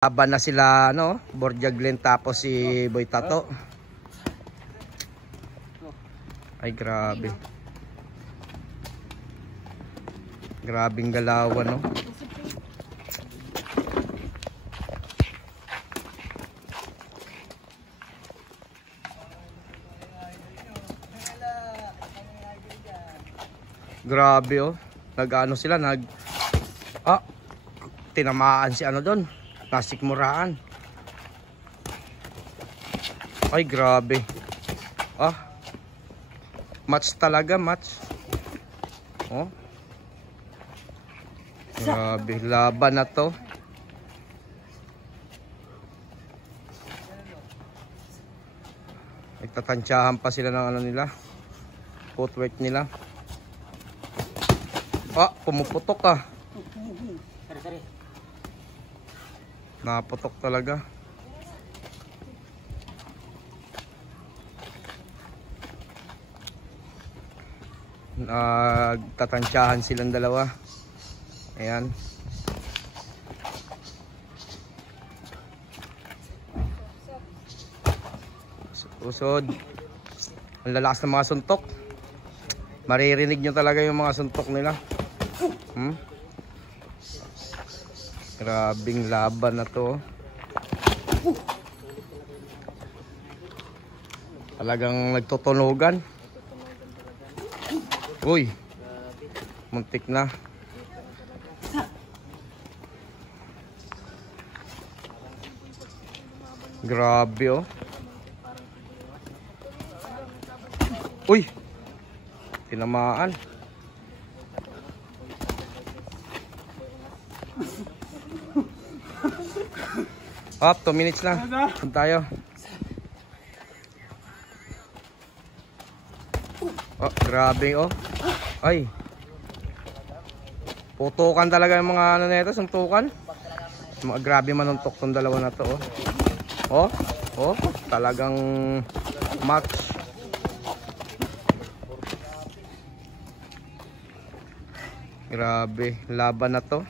Laban na sila, ano, Borja Glenn tapos si Boy Tato. Ay, grabe. Grabing galawan, no? Grabe, oh. Nag-ano sila, tinamaan si ano doon. Nasikmuraan. Ay, grabe. Match talaga, match. Oh. Grabe, laban na to. Nagtatansyahan pa sila ng ano nila. Footwork nila. Pumuputok ah. Naputok talaga. Nagtatansyahan silang dalawa. Ayan. Usod. Ang lalakas ng mga suntok. Maririnig nyo talaga yung mga suntok nila. Grabing laban na to. Talagang nagtutunugan. Uy, muntik na. Grabe, oh. Uy, tinamaan. Up, 2 minutes na. Saan tayo? Grabe, oh. Ay. Putukan talaga yung mga ano nito, suntukan. Grabe manuntok tong dalawa na to, oh. Talagang match. Grabe, laban na to.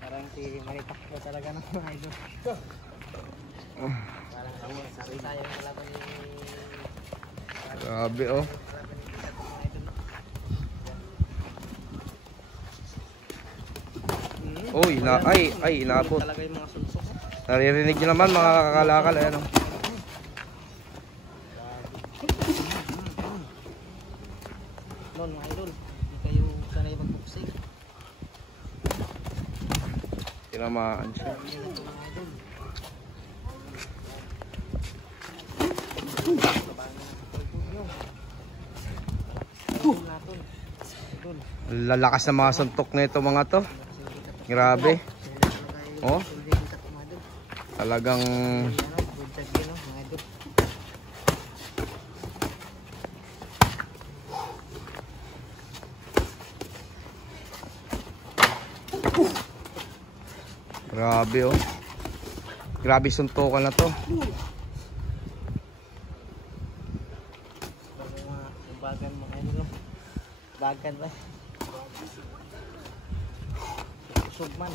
Parang si Maritak ko talaga ng mga idol. Parang sari-sayo yung laban ni... Grabe, oh. Uy, inabot. Talaga yung mga sunsok. Naririnig nyo naman mga kakalakal, ayan, oh. Noon mga idol, hindi kayo sanay mag-boxing. Tinamaan siya. Lalakas na mga suntok na ito mga to. Grabe. Oh. Talagang grabe, oh. Grabe suntukan na to. Bagan mga idol. Bagan ba? Sugman.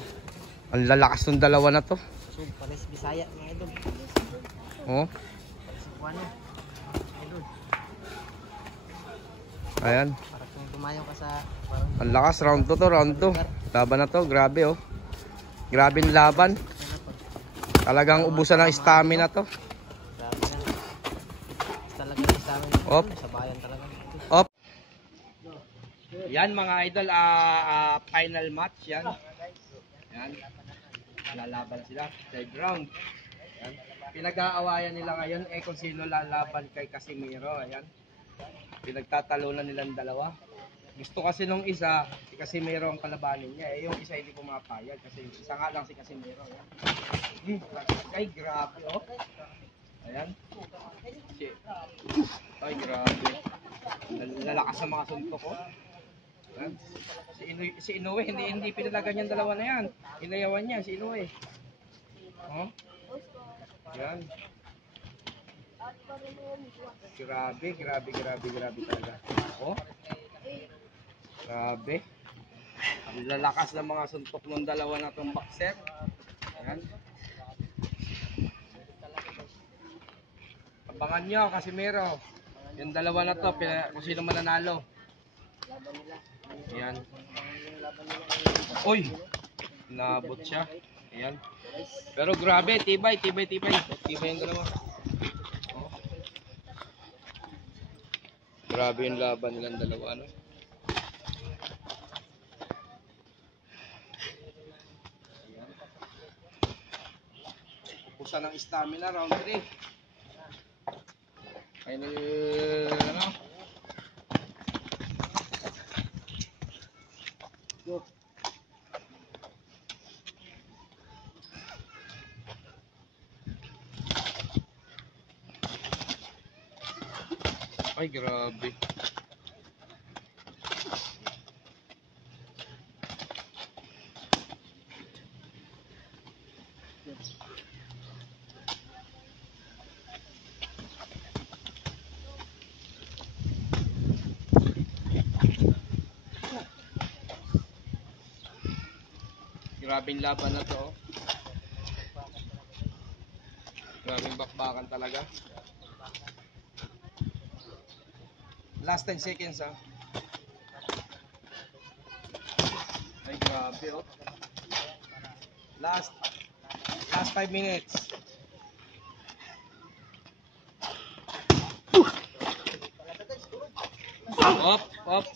Ang lalakas ng dalawa na to. Sug, pares Bisaya mga idol. Oh. Sugwan idol. Ayan. Para kung tumayo ka sa ang lakas, round 2 to, round 2. Laban na to, grabe, oh. Grabe yung laban. Talagang ubusan ng stamina to. Grabe na. Talagang stamina. Op. Sa bayan talaga. Op. Yan mga idol, final match yan. Yan. Lalaban sila. Third round. Yan. Pinag-aawayan nila ngayon kung sino lalaban kay Casimiro. Ayan. Pinagtatalunan nilang dalawa. Gusto kasi nung isa, si Casimiro ang kalabanin niya. Yung isa hindi pumapayag kasi isa nga lang si Casimiro. Ayan. Ay, grabe, oh. Ayan. Ay, grabe. Lalakas sa mga suntok, oh. Ayan. Si Inoue, hindi pinalagan yung dalawa na yan. Inayawan niya, si Inoue. Oh. Ayan. Grabe talaga. Oh. Grabe. Ang lalakas ng mga suntok ng dalawa na itong boxer. Ayan. Abangan nyo, Casimiro. Yung dalawa na to, kung sino mananalo. Ayan. Uy! Nabot siya. Ayan. Pero grabe, tibay. Tibay yung dalawa. Oh. Grabe yung laban nilang dalawa, no? Upusan ng stamina, round 3. Final, ano? Go. Ay, grabe. Grabing laban na to. Oh. Grabing bakbakan talaga. Last 10 seconds ha. Ay grabe oh. Last 5 minutes. Op.